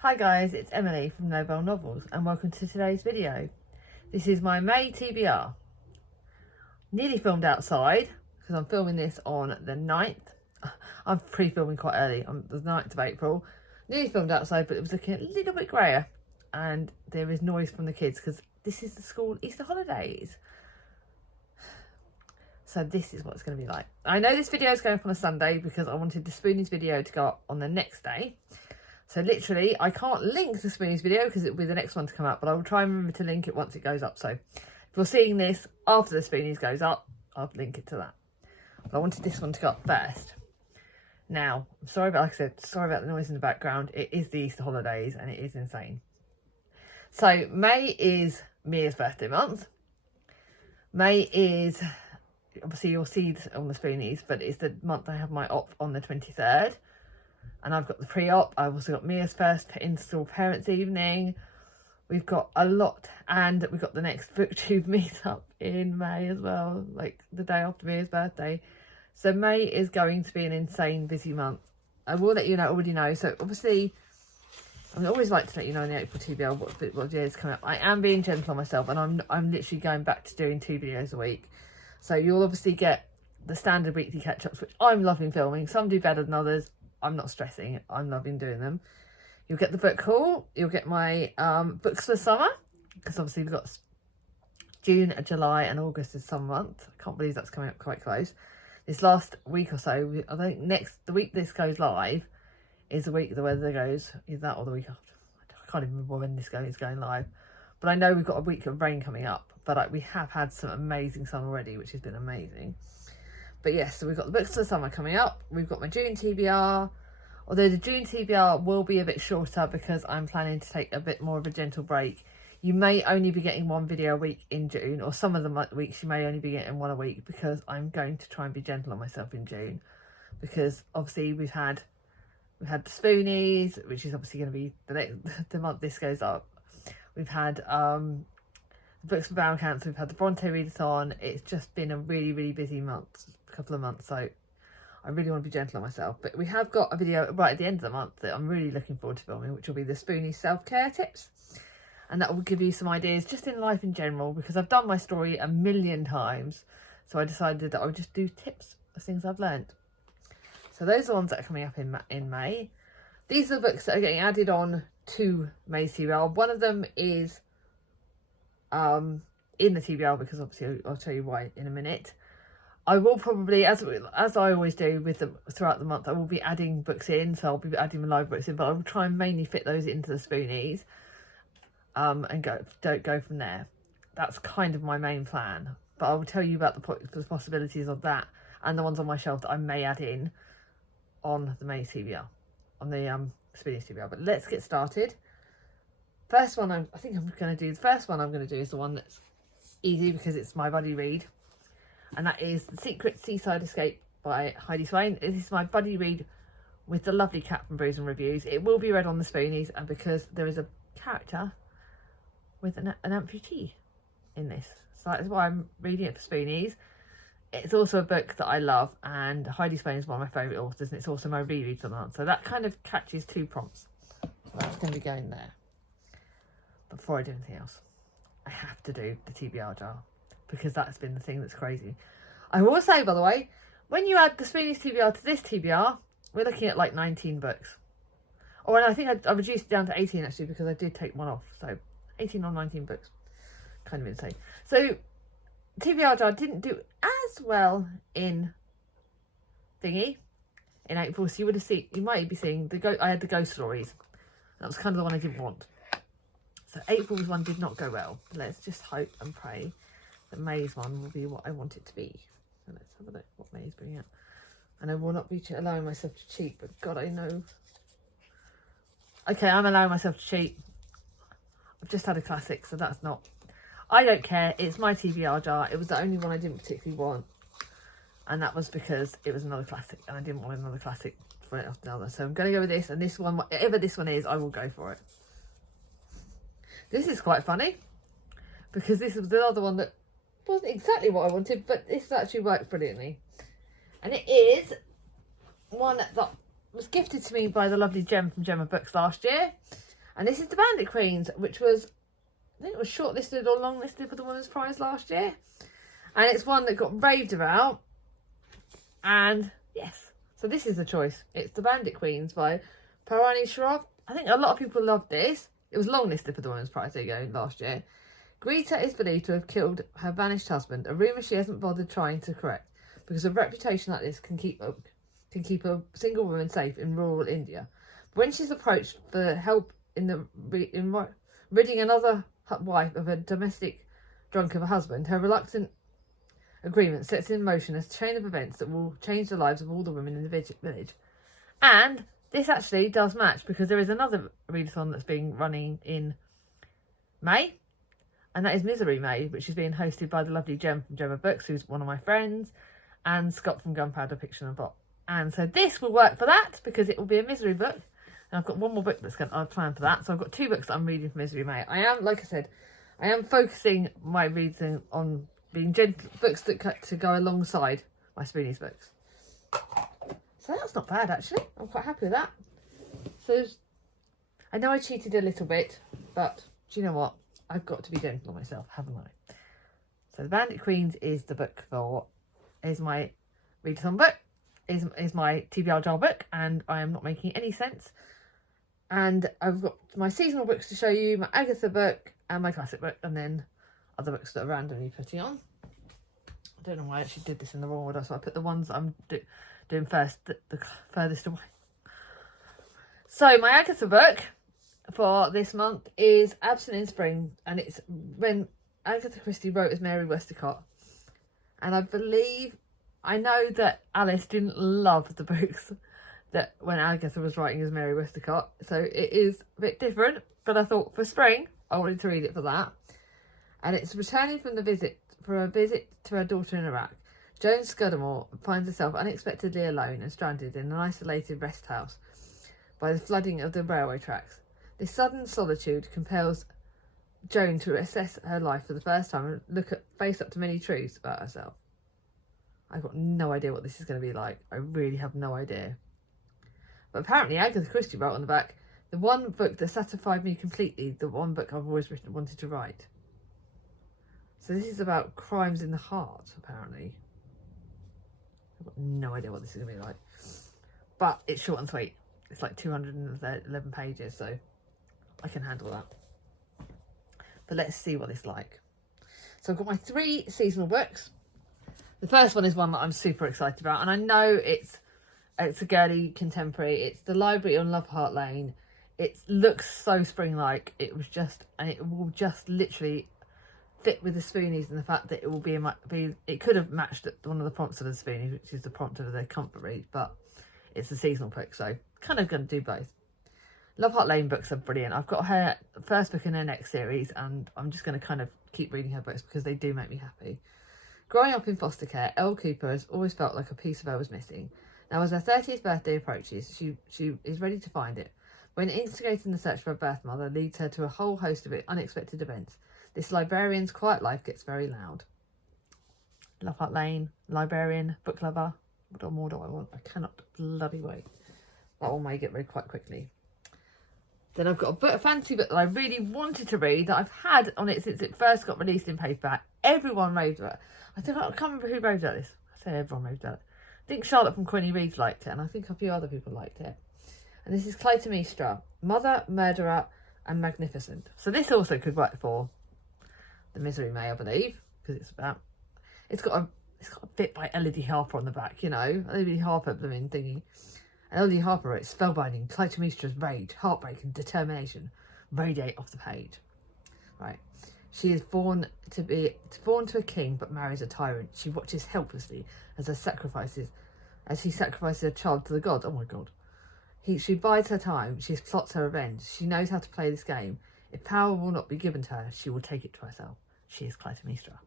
Hi guys, it's Emily from Nobel Novels and welcome to today's video. This is my May TBR. Nearly filmed outside because I'm filming this on the 9th. I'm pre-filming quite early on the 9th of April. Nearly filmed outside, but it was looking a little bit grayer and there is noise from the kids because this is the school Easter holidays. So this is what it's going to be like. I know this video is going up on a Sunday because I wanted the Spoonies video to go up on the next day. So literally, I can't link the Spoonies video because it will be the next one to come up, but I will try and remember to link it once it goes up. So if you're seeing this after the Spoonies goes up, I'll link it to that. But I wanted this one to go up first. Now, I'm sorry about, like I said, sorry about the noise in the background. It is the Easter holidays and it is insane. So May is Mia's birthday month. May is, obviously you'll see this on the Spoonies, but it's the month I have my op on the 23rd. And I've got the pre-op. I've also got Mia's first in-store parents' evening. We've got a lot. And we've got the next booktube meetup in May as well. Like the day after Mia's birthday. So May is going to be an insane busy month. I will let you know, already know. So obviously, I always like to let you know in the April TBR what videos coming up. I am being gentle on myself. And I'm literally going back to doing 2 videos a week. So you'll obviously get the standard weekly catch-ups, which I'm loving filming. Some do better than others. I'm not stressing. I'm loving doing them. You'll get the book haul. You'll get my books for summer, because obviously we've got June, July and August is summer month. I can't believe that's coming up quite close. This last week or so, I think the week this goes live is the week the weather goes, is that or the week after? I can't even remember when this is going live. But I know we've got a week of rain coming up, but we have had some amazing sun already, which has been amazing. But yes, so we've got the books for the summer coming up. We've got my June TBR. Although the June TBR will be a bit shorter because I'm planning to take a bit more of a gentle break. You may only be getting 1 video a week in June, or some of the weeks you may only be getting 1 a week, because I'm going to try and be gentle on myself in June. Because obviously we've had the Spoonies, which is obviously going to be the month this goes up. We've had Books for Bowel Cancer, we've had the Bronte Readathon. It's just been a really, really busy couple of months, so I really want to be gentle on myself. But we have got a video right at the end of the month that I'm really looking forward to filming, which will be the Spoonies self-care tips, and that will give you some ideas just in life in general, because I've done my story a million times, so I decided that I would just do tips of things I've learned. So those are the ones that are coming up in May. These are the books that are getting added on to May's TBR. One of them is in the TBR, because obviously I'll tell you why in a minute. I will probably, as I always do with them throughout the month, I will be adding books in. So I'll be adding my live books in, but I will try and mainly fit those into the Spoonies, and go from there. That's kind of my main plan. But I will tell you about the possibilities of that and the ones on my shelf that I may add in on the May TBR, on the Spoonies TBR. But let's get started. First one the first one I'm going to do is the one that's easy because it's my buddy read. And that is The Secret Seaside Escape by Heidi Swain. This is my buddy read with the lovely cat from Brews and Reviews. It will be read on the Spoonies, and because there is a character with an amputee in this. So that is why I'm reading it for Spoonies. It's also a book that I love, and Heidi Swain is one of my favourite authors, and it's also my reread for the month. So that kind of catches 2 prompts. So that's going to be going there. But before I do anything else, I have to do the TBR jar, because that's been the thing that's crazy. I will say, by the way, when you add the Spoonies TBR to this TBR, we're looking at like 19 books. Or I think I reduced it down to 18 actually, because I did take one off. So 18 or 19 books. Kind of insane. So TBR jar didn't do as well in thingy in April. So you might be seeing I had the ghost stories. That was kind of the one I didn't want. So April's one did not go well. Let's just hope and pray that May's one will be what I want it to be. So let's have a look what May's bringing out. And I will not be allowing myself to cheat, but God, I know. Okay, I'm allowing myself to cheat. I've just had a classic, so that's not... I don't care. It's my TBR jar. It was the only one I didn't particularly want. And that was because it was another classic, and I didn't want another classic for it after another. So I'm going to go with this, and this one, whatever this one is, I will go for it. This is quite funny, because this was the other one that wasn't exactly what I wanted, but this actually worked brilliantly. And it is one that was gifted to me by the lovely Jem from Gemma Books last year. And this is the Bandit Queens, which was, I think it was shortlisted or longlisted for the Women's Prize last year. And it's one that got raved about. And yes, so this is the choice. It's the Bandit Queens by Parani Shroff. I think a lot of people loved this. It was longlisted for the Women's Prize, there you go, last year. Greta is believed to have killed her vanished husband, a rumour she hasn't bothered trying to correct, because a reputation like this can keep a single woman safe in rural India. But when she's approached for help in ridding another wife of a domestic drunk of a husband, her reluctant agreement sets in motion a chain of events that will change the lives of all the women in the village. And this actually does match, because there is another readathon that's being running in May, and that is Misery May, which is being hosted by the lovely Jem from Gemma Books, who's one of my friends, and Scott from Gunpowder Fiction and Bot. And so this will work for that, because it will be a misery book. And I've got one more book that's I've planned for that. So I've got 2 books that I'm reading for Misery May. I am, like I said, I am focusing my reading on being gentle books that to go alongside my Spoonies books. So that's not bad, actually. I'm quite happy with that. So I know I cheated a little bit, but do you know what? I've got to be gentle on myself, haven't I? So the Bandit Queens is the book is my readathon book, is my TBR jar book, and I am not making any sense. And I've got my seasonal books to show you, my Agatha book and my classic book, and then other books that are randomly putting on. I don't know why I actually did this in the wrong order, so I put the ones I'm doing first, the furthest away. So my Agatha book for this month is Absent in Spring, and it's when Agatha Christie wrote as Mary Westacott. And I know that Alice didn't love the books that when Agatha was writing as Mary Westacott, so it is a bit different, but I thought for spring I wanted to read it for that. And it's returning from a visit to her daughter in Iraq. Joan Scudamore finds herself unexpectedly alone and stranded in an isolated rest house by the flooding of the railway tracks. This sudden solitude compels Joan to assess her life for the first time and face up to many truths about herself. I've got no idea what this is going to be like. I really have no idea. But apparently Agatha Christie wrote on the back, the one book that satisfied me completely, the one book I've always wanted to write. So this is about crimes in the heart, apparently. I've got no idea what this is going to be like. But it's short and sweet. It's like 211 pages, so I can handle that. But let's see what it's like. So I've got my 3 seasonal books. The first one is one that I'm super excited about, and I know it's a girly contemporary. It's The Library on Love Heart Lane. It looks so spring-like. It will just literally fit with the Spoonies, and the fact that it will it could have matched one of the prompts of the Spoonies, which is the prompt of their comfort read, but it's a seasonal book, so kind of going to do both. Love Heart Lane books are brilliant. I've got her first book in her next series, and I'm just going to kind of keep reading her books because they do make me happy. Growing up in foster care, Elle Cooper has always felt like a piece of her was missing. Now, as her 30th birthday approaches, she is ready to find it. When instigating the search for her birth mother leads her to a whole host of unexpected events, this librarian's quiet life gets very loud. Love Heart Lane, librarian, book lover. What more do I want? I cannot bloody wait. That one may get read quite quickly. Then I've got a fantasy book that I really wanted to read that I've had on it since it first got released in paperback. Everyone raved about it. I can't remember who raved about this. I say everyone raved about it. I think Charlotte from Quinny Reads liked it, and I think a few other people liked it. And this is Clytemnestra, Mother, Murderer and Magnificent. So this also could work for the Misery May, I believe, because it's got a bit by Iliad Harper on the back, you know. Iliad Harper blooming thingy. And Iliad Harper wrote spellbinding, Clytemnestra's rage, heartbreak and determination radiate off the page. Right. She is born to a king but marries a tyrant. She watches helplessly as he sacrifices a child to the god. Oh my god. She bides her time. She plots her revenge. She knows how to play this game. If power will not be given to her, she will take it to herself. She is Clytemnestra.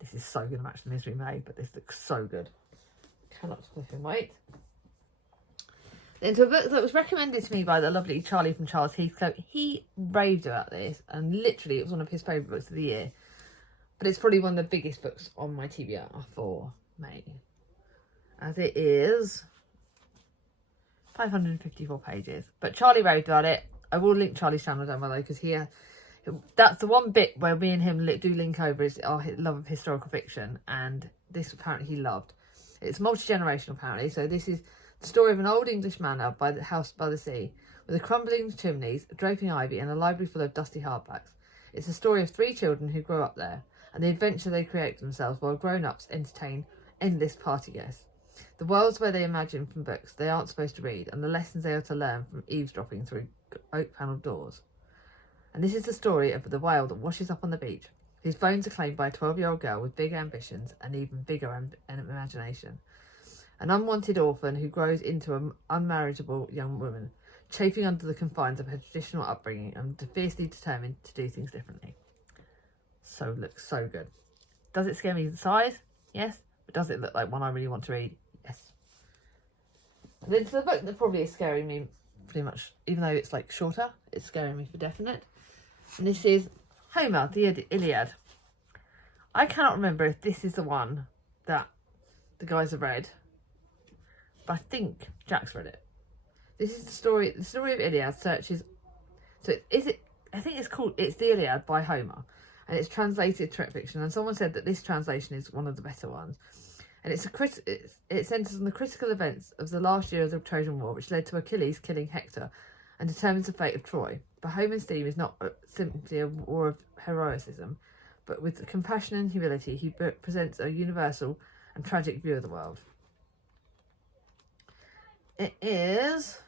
This is so going to match the Misery May, but this looks so good. Cannot flipping wait. Then to a book that was recommended to me by the lovely Charlie from Charles Heathcote. He raved about this, and literally it was one of his favourite books of the year. But it's probably one of the biggest books on my TBR for May, as it is 554 pages. But Charlie raved about it. I will link Charlie's channel down below because that's the one bit where me and him do link over, is our love of historical fiction, and this apparently he loved. It's multi-generational apparently, so this is the story of an old English manor by the house by the sea, with a crumbling chimneys, draping ivy, and a library full of dusty hardbacks. It's the story of 3 children who grow up there, and the adventure they create for themselves while grown-ups entertain endless party guests. The worlds where they imagine from books they aren't supposed to read, and the lessons they are to learn from eavesdropping through oak-panelled doors. And this is the story of the whale that washes up on the beach, whose bones are claimed by a 12-year-old girl with big ambitions and even bigger imagination. An unwanted orphan who grows into an unmarriageable young woman, chafing under the confines of her traditional upbringing and fiercely determined to do things differently. So looks so good. Does it scare me in size? Yes. But does it look like one I really want to read? Yes. And then to the book that probably is scaring me pretty much, even though it's like shorter, it's scaring me for definite. And this is Homer, the Iliad. I cannot remember if this is the one that the guys have read, but I think Jack's read it. This is the story of Iliad searches. So is it? I think it's the Iliad by Homer, and it's translated to fiction. And someone said that this translation is one of the better ones. And it centres on the critical events of the last year of the Trojan War, which led to Achilles killing Hector and determines the fate of Troy. But Homer's theme is not simply a war of heroicism, but with compassion and humility, he presents a universal and tragic view of the world. It is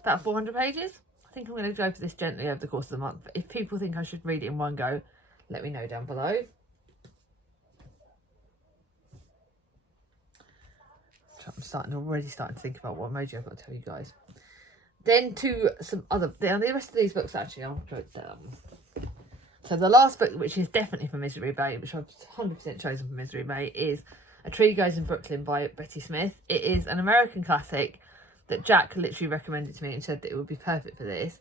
about 400 pages. I think I'm going to go for this gently over the course of the month. If people think I should read it in one go, let me know down below. I'm already starting to think about what emoji I've got to tell you guys. Then to some other, the rest of these books actually, I'll write down. So the last book, which is definitely from Misery Bay, which I've 100% chosen from Misery Bay, is A Tree Grows in Brooklyn by Betty Smith. It is an American classic that Jack literally recommended to me and said that it would be perfect for this.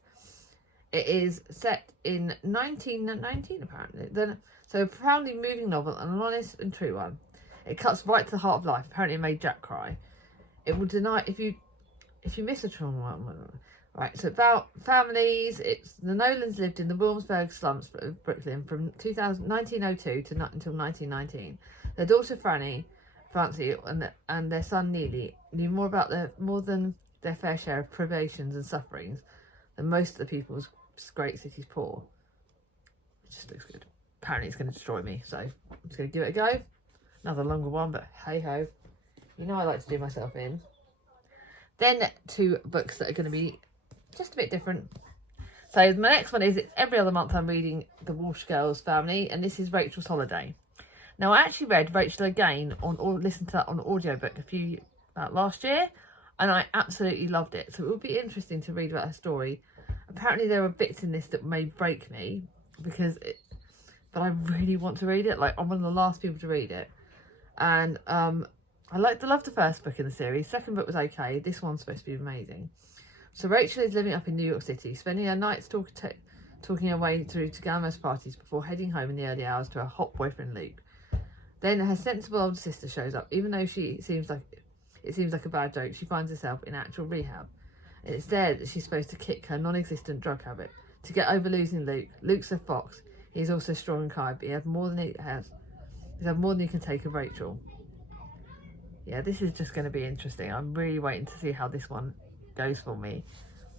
It is set in 1919 apparently. So a profoundly moving novel and an honest and true one. It cuts right to the heart of life. Apparently it made Jack cry. It will deny if you miss a trauma. Right, so about families. It's the Nolans lived in the Williamsburg slums of Brooklyn from 1902 until 1919. Their daughter Francie and their son Neely knew more than their fair share of privations and sufferings than most of the people's great cities poor. It just looks good. Apparently it's going to destroy me, so I'm just going to give it a go. Another longer one, but hey ho. You know I like to do myself in. Then 2 books that are going to be just a bit different. So my next one is, it's every other month I'm reading The Walsh Girls Family, and this is Rachel's Holiday. Now I actually read Rachel again listened to that on audiobook about last year, and I absolutely loved it. So it would be interesting to read about her story. Apparently there are bits in this that may break me, but I really want to read it. Like, I'm one of the last people to read it. And I loved the first book in the series. Second book was okay. This one's supposed to be amazing. So Rachel is living up in New York City, spending her nights talking her way through to glamorous parties before heading home in the early hours to her hot boyfriend Luke. Then her sensible older sister shows up. Even though it seems like a bad joke, she finds herself in actual rehab. And it's there that she's supposed to kick her non-existent drug habit to get over losing Luke. Luke's a fox. He's also strong and kind, but he had more than he can take of Rachel. Yeah, this is just going to be interesting. I'm really waiting to see how this one goes for me.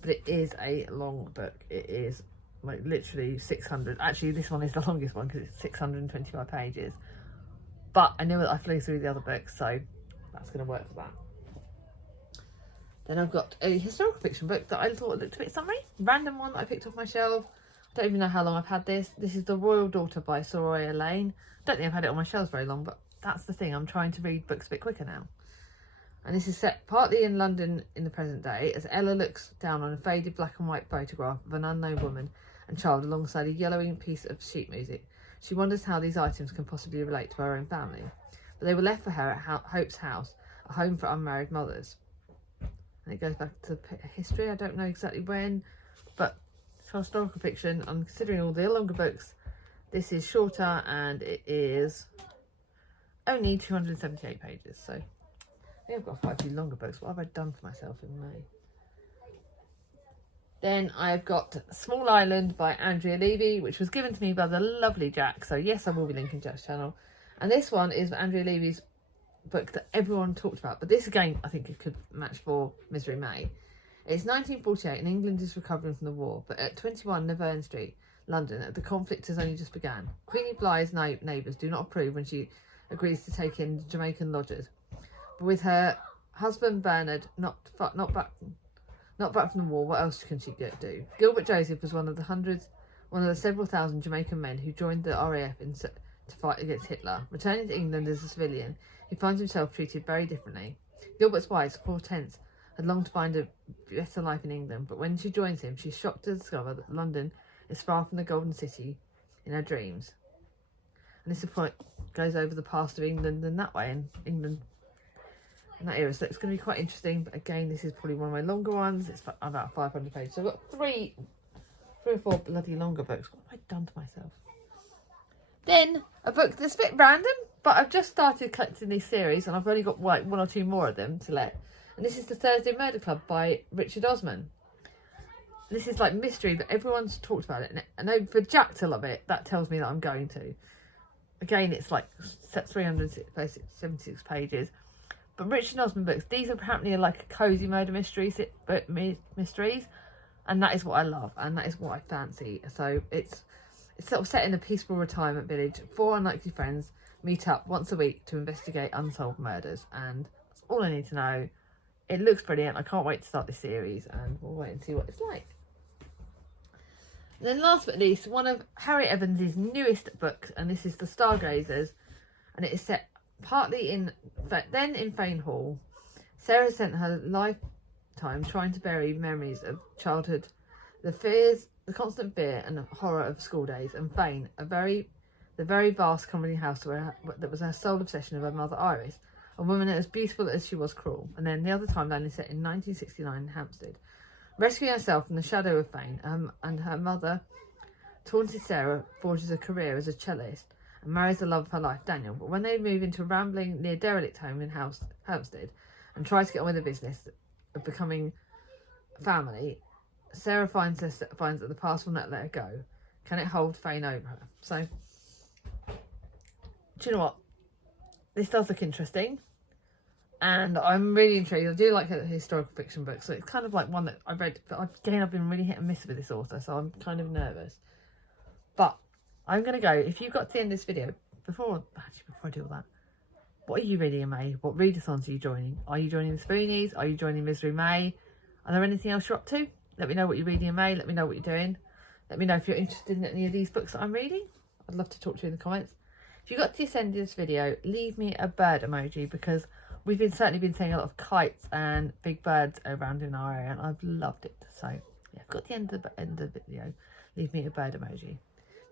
But it is a long book. It is like literally 600. Actually, this one is the longest one because it's 625 pages. But I know that I flew through the other books, so that's going to work for that. Then I've got a historical fiction book that I thought looked a bit summary. Random one that I picked off my shelf. I don't even know how long I've had this. This is The Royal Daughter by Soraya Lane. I don't think I've had it on my shelves very long, but that's the thing. I'm trying to read books a bit quicker now. And this is set partly in London in the present day, as Ella looks down on a faded black and white photograph of an unknown woman and child alongside a yellowing piece of sheet music. She wonders how these items can possibly relate to her own family. But they were left for her at Hope's house, a home for unmarried mothers. And it goes back to history. I don't know exactly when, but it's historical fiction. I'm considering all the longer books. This is shorter, and it is only 278 pages. So I think I've got quite a few longer books. What have I done for myself in May? Then I've got Small Island by Andrea Levy, which was given to me by the lovely Jack. So yes, I will be linking Jack's channel. And this one is Andrea Levy's book that everyone talked about. But this again, I think it could match for Misery May. It's 1948 and England is recovering from the war. But at 21 Nevern Street, London, the conflict has only just begun. Queenie Blythe's neighbours do not approve when she agrees to take in Jamaican lodgers. But with her husband Bernard not back from the war, what else can she do? Gilbert Joseph was one of the several thousand Jamaican men who joined the RAF to fight against Hitler. Returning to England as a civilian, he finds himself treated very differently. Gilbert's wife, Hortense, had longed to find a better life in England, but when she joins him, she's shocked to discover that London is far from the Golden City in her dreams. And this point goes over the past of England and that way, in England in that era. So it's going to be quite interesting. But again, this is probably one of my longer ones. It's about 500 pages. So I've got three or four bloody longer books. What have I done to myself? Then a book that's a bit random, but I've just started collecting these series and I've only got like one or two more of them to let. And this is The Thursday Murder Club by Richard Osman. This is like mystery, but everyone's talked about it. And I know for Jack to love it, that tells me that I'm going to. Again, it's like 376 pages. But Richard Osman books, these are apparently like cosy murder mysteries, and that is what I love, and that is what I fancy. So it's sort of set in a peaceful retirement village. 4 unlikely friends meet up once a week to investigate unsolved murders, and that's all I need to know. It looks brilliant. I can't wait to start this series, and we'll wait and see what it's like. And then last but not least, one of Harriet Evans's newest books, and this is The Stargazers, and it is set partly in Fane Hall. Sarah spent her lifetime trying to bury memories of childhood, the constant fear and horror of school days, and Fane, the very vast comedy house that was her sole obsession of her mother Iris, a woman as beautiful as she was cruel. And then the other timeline is set in 1969 in Hampstead. Rescuing herself from the shadow of Fane, and her mother, taunted Sarah forges a career as a cellist and marries the love of her life, Daniel. But when they move into a rambling, near derelict home in Hampstead and try to get on with the business of becoming a family, Sarah finds that the past will not let her go. Can it hold Fane over her? So, do you know what? This does look interesting. And I'm really intrigued. I do like historical fiction books, so it's kind of like one that I read. But again, I've been really hit and miss with this author, so I'm kind of nervous. But I'm going to go, if you got to the end of this video, before I do all that, what are you reading in May? What readathons are you joining? Are you joining the Spoonies? Are you joining Misery May? Are there anything else you're up to? Let me know what you're reading in May. Let me know what you're doing. Let me know if you're interested in any of these books that I'm reading. I'd love to talk to you in the comments. If you got to the end of this video, leave me a bird emoji, because we've certainly been seeing a lot of kites and big birds around in our area, and I've loved it. So yeah, if you got to the end of the video, leave me a bird emoji.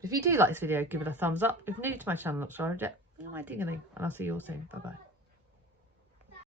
If you do like this video, give it a thumbs up. If you're new to my channel, not sure yet, you know my ding-a-ling, and I'll see you all soon. Bye bye.